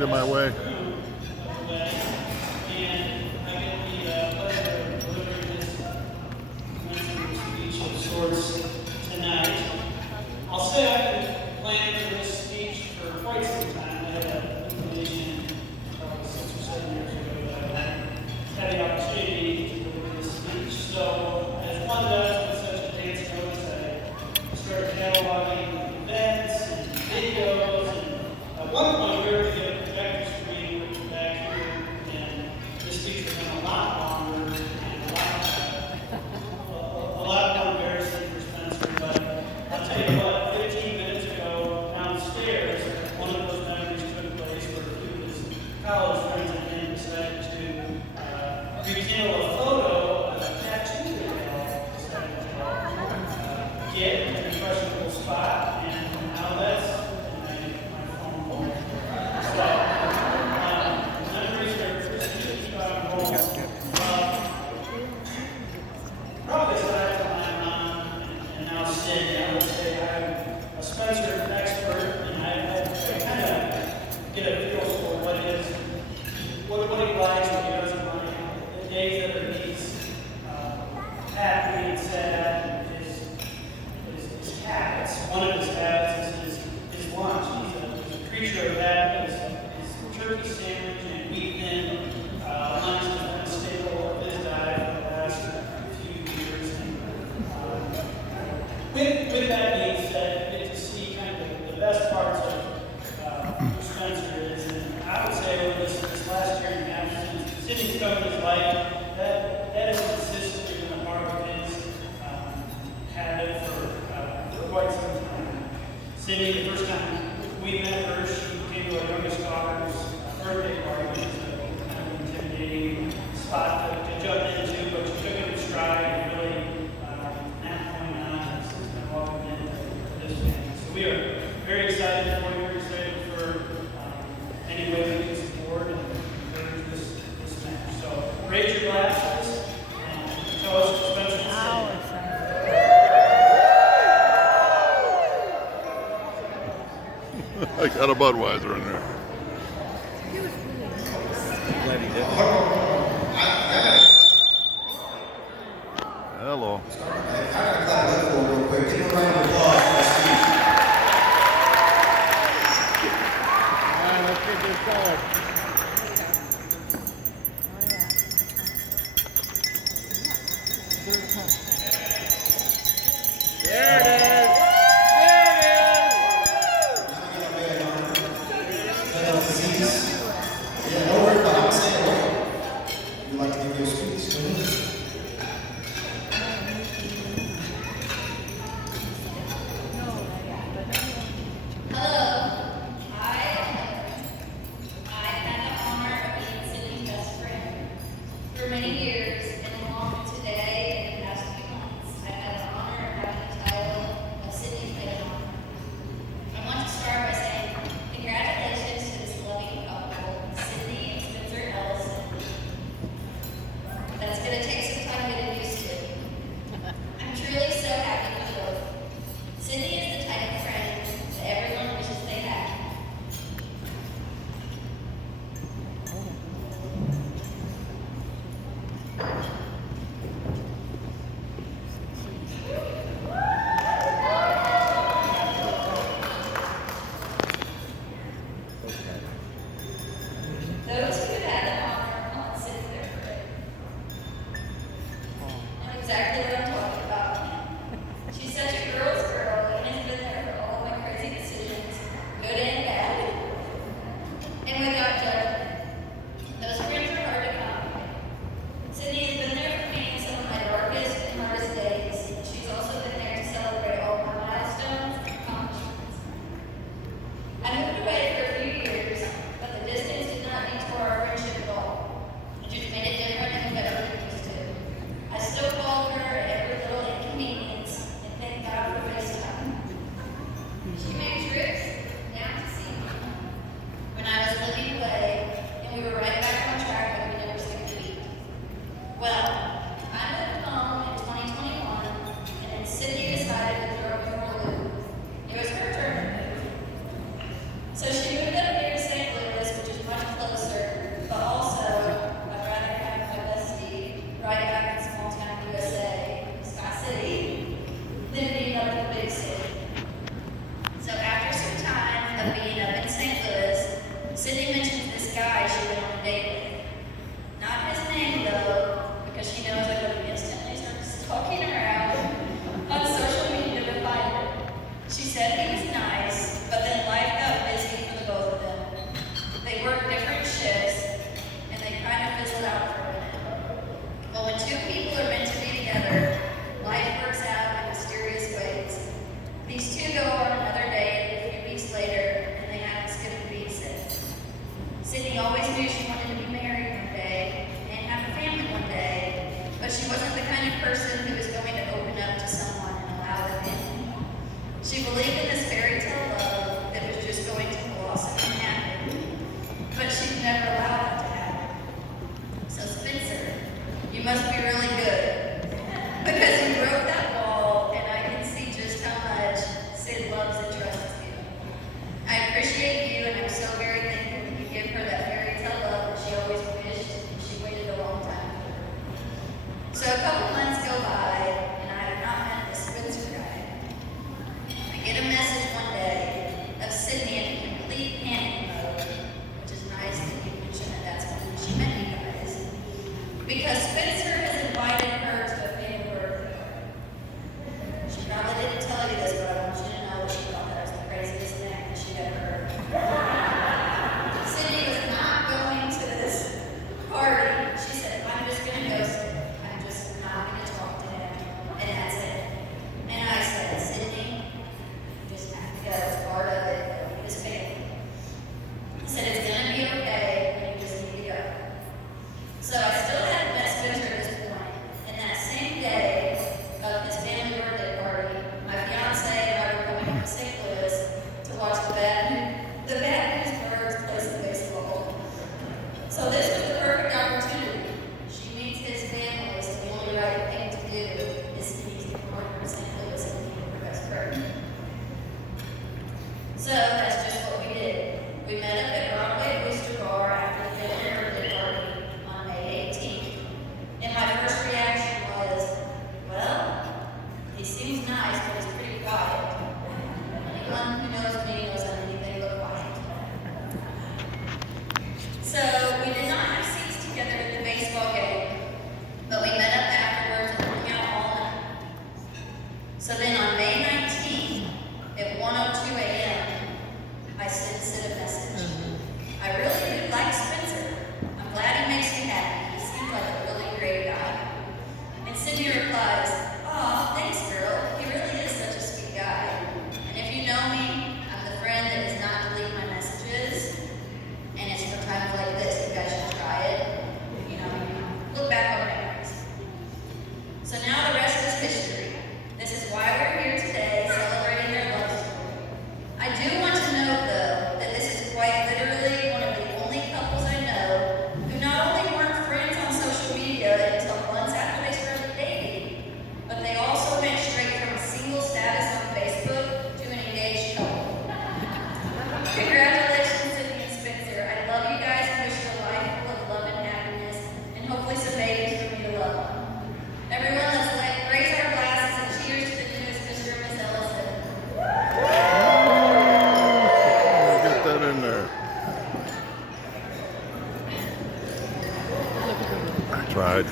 street in my way. I'll say I've been planning for this speech for quite some time. I had a inclination probably 6 or 7 years ago that I had the opportunity to deliver this speech. So, as one does with such advance notice, I started cataloging events and videos. And at one point, we were to get a projector screen back here, and this speech was been a lot longer and a lot more embarrassing for Spencer. But I'll tell you what. College friends and him decided to rekindle a photo of a tattoo they decided to get in an impressionable spot, and now that's in my phone book. So, memories are pretty probably aside from my mom and now Cindy, I would say I'm a Spencer expert, and I kind of get a feel for what he likes, what he doesn't like. The days that he's happy and sad, his habits. One of his habits is his lunch. He's a creature of habit. His turkey sandwich and wheat thin lunch has been a staple of his diet for the last few years. And, with that being said, you get to see kind of the best parts of who Spencer is. And I would say over this last year and a half since Sydney's come in his life, that has consistently been a part of his habit for quite some time. Sydney, the first time we met her, she came to our youngest daughter's birthday party, which is a kind of intimidating spot to jump into, but she took it in stride and really, from that point on, has been welcomed into this family. So we are very excited for you. We're excited for any way we can support and encourage this match. So raise your glasses and tell us what Spencer said. I got a Budweiser in there. Hello. I got to clap that for real quick. Give a round of applause for that speech. All right, let's get this going. There it is. Yeah, don't worry about it. I'm saying what? You'd like to give your speech? Go ahead. For many years, and along today and the past few months, I've had the honor of having the title seems nice, but he's pretty quiet. Anyone who knows me knows I'm anything but quiet. So we did not have seats together at the baseball game, but we met up afterwards and hung out all night. So then on May 19th, at 1:02 a.m., I sent a message. I really do like Spencer. I'm glad he makes me happy. He seems like a really great guy. And Sydney replies, "Aw, thanks, girl. He really is such a sweet guy. And if you know me, I'm the friend that does not delete my messages. And it's for times like this, you guys should try it. You know, look back on memories." So now the rest is history. This is why we're here today, celebrating their love story. I do want to note, though, that this is quite literally one of the only couples I know who not only weren't friends on social media until months after they started dating, but they also went straight from a single status on Facebook to an engaged couple. Congratulations, Sydney and Spencer. I love you guys and wish you a life full of love and happiness, and hopefully some babies for me to love on. Everyone, let's raise our glasses and cheers to the newest Mr. and Miss Ellison. Get that in there. I tried.